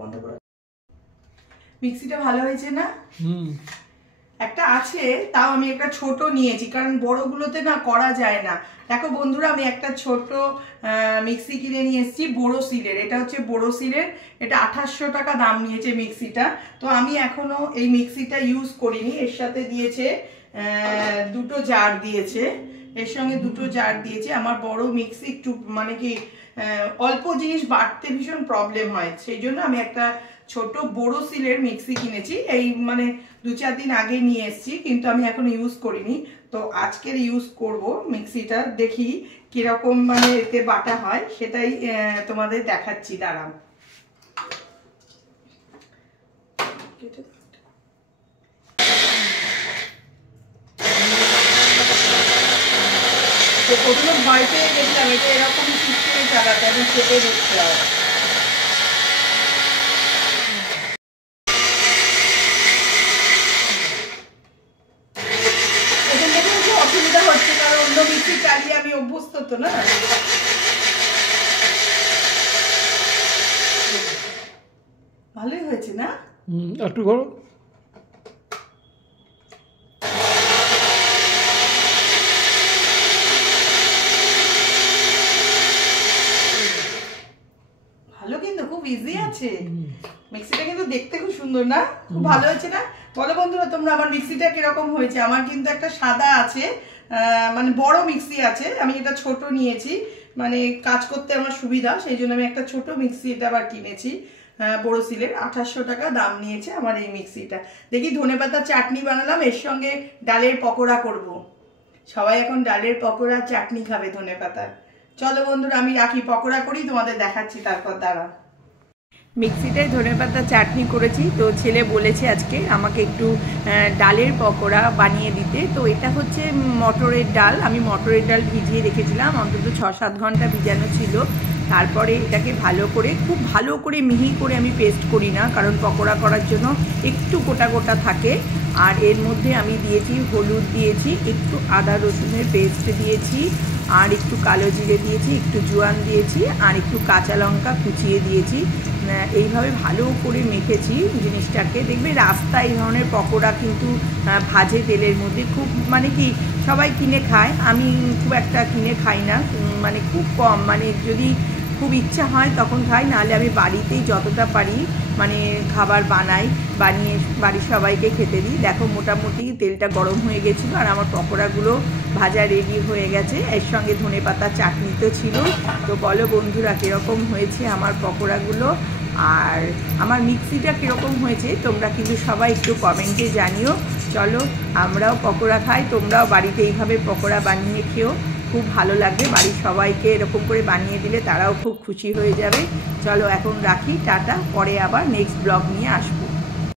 বন্ধ করে। মিক্সিটা ভালো হয়েছে না? একটা আছে, তাও আমি একটা ছোট নিয়েছি, কারণ বড়গুলোতে না করা যায় না। দেখো বন্ধুরা, আমি একটা ছোট মিক্সি কিনে নিয়ে এসেছি বোরোসিলের। এটা হচ্ছে বোরোসিলের, এটা 2800 টাকা দাম নিয়েছে মিক্সিটা। তো আমি এখনো এই মিক্সিটা ইউজ করিনি। এর সাথে দিয়েছে দুটো জার দিয়েছে, এর সঙ্গে দুটো জার দিয়েছে। আমার বড় মিক্সি একটু মানে কি অল্প জিনিস বাড়তে ভীষণ প্রবলেম হয়, সেই জন্য আমি একটা ছোট বোরোসিলের মিক্সি কিনেছি। এই মানে 2-4 দিন আগে নিয়ে এসেছি, কিন্তু আমি এখনো ইউজ করিনি। তো আজকের ইউজ করব মিক্সিটা, দেখি কিরকম মানে এতে বাটা হয়, সেটাই তোমাদের দেখাচ্ছি। দাঁড়াও, তো প্রথমে ভয় পেয়ে গেছিলাম, এটা এরকম সিস্টেমে চালাতে আমি চেপে দেখতে হবে। অসুবিধা হচ্ছে, কারণ অন্য মিক্সি চালিয়ে আমি অভ্যস্ত তো না। ভালোই হয়েছে না? একটু করো। ভালো, কিন্তু খুব ইজি আছে মিক্সিটা, কিন্তু দেখতে খুব সুন্দর না? খুব ভালো হয়েছে না? বলো বন্ধুরা তোমরা আমার মিক্সিটা কিরকম হয়েছে। আমার কিন্তু একটা সাদা আছে, মানে বড় মিক্সি আছে, আমি এটা ছোট নিয়েছি, মানে কাজ করতে আমার সুবিধা, সেই জন্য আমি একটা ছোট মিক্সি এটা আবার কিনেছি বোরোসিলের। 2800 টাকা দাম নিয়েছে আমার এই মিক্সিটা। দেখি ধনেপাতার চাটনি বানালাম, এর সঙ্গে ডালের পকোড়া করব। সবাই এখন ডালের পকোড়া চাটনি খাবে ধনেপাতার। চলো বন্ধুরা আমি রাখি, পকোড়া করি, তোমাদের দেখাচ্ছি তারপর। দাঁড়া, মিক্সিটায় ধনেপাতার চাটনি করেছি, তো ছেলে বলেছে আজকে আমাকে একটু ডালের পকোড়া বানিয়ে দিতে। তো এটা হচ্ছে মটরের ডাল, আমি মটরের ডাল ভিজিয়ে রেখেছিলাম, অন্তত 6-7 ঘন্টা ভিজানো ছিল। তারপরে এটাকে ভালো করে, খুব ভালো করে মিহি করে আমি পেস্ট করি না, কারণ পকোড়া করার জন্য একটু গোটা গোটা থাকে। আর এর মধ্যে আমি দিয়েছি হলুদ দিয়েছি, একটু আদা রসুনের পেস্ট দিয়েছি, আর একটু কালো জিরে দিয়েছি, একটু জোয়ান দিয়েছি, আর একটু কাঁচা লঙ্কা কুচিয়ে দিয়েছি। এইভাবে ভালো করে মেখেছি জিনিসটাকে। দেখবে রাস্তায় এই ধরনের পকোড়া কিন্তু ভাজে তেলের মধ্যে, খুব মানে কি সবাই কিনে খায়, আমি খুব একটা কিনে খাই না, মানে খুব কম, মানে যদি খুব ইচ্ছা হয় তখন খাই, নাহলে আমি বাড়িতেই যতটা পারি মানে খাবার বানাই, বানিয়ে বাড়ির সবাইকে খেতে দিই। দেখো মোটামুটি তেলটা গরম হয়ে গেছিলো, আর আমার পকোড়াগুলো ভাজা রেডি হয়ে গেছে, এর সঙ্গে ধনেপাতা চাটনি তো ছিল। তো বলো বন্ধুরা কীরকম হয়েছে আমার পকোড়াগুলো, আর আমার মিক্সিটা কীরকম হয়েছে তোমরা কিন্তু সবাই একটু কমেন্টে জানিও। চলো আমরাও পকোড়া খাই, তোমরাও বাড়িতে এইভাবে পকোড়া বানিয়ে খেও, খুব ভালো লাগবে। বাড়ির সবাইকে এরকম করে বানিয়ে দিলে তারাও খুব খুশি হয়ে যাবে। চলো এখন রাখি, টাটা, পরে আবার নেক্সট ব্লগ নিয়ে আসবো।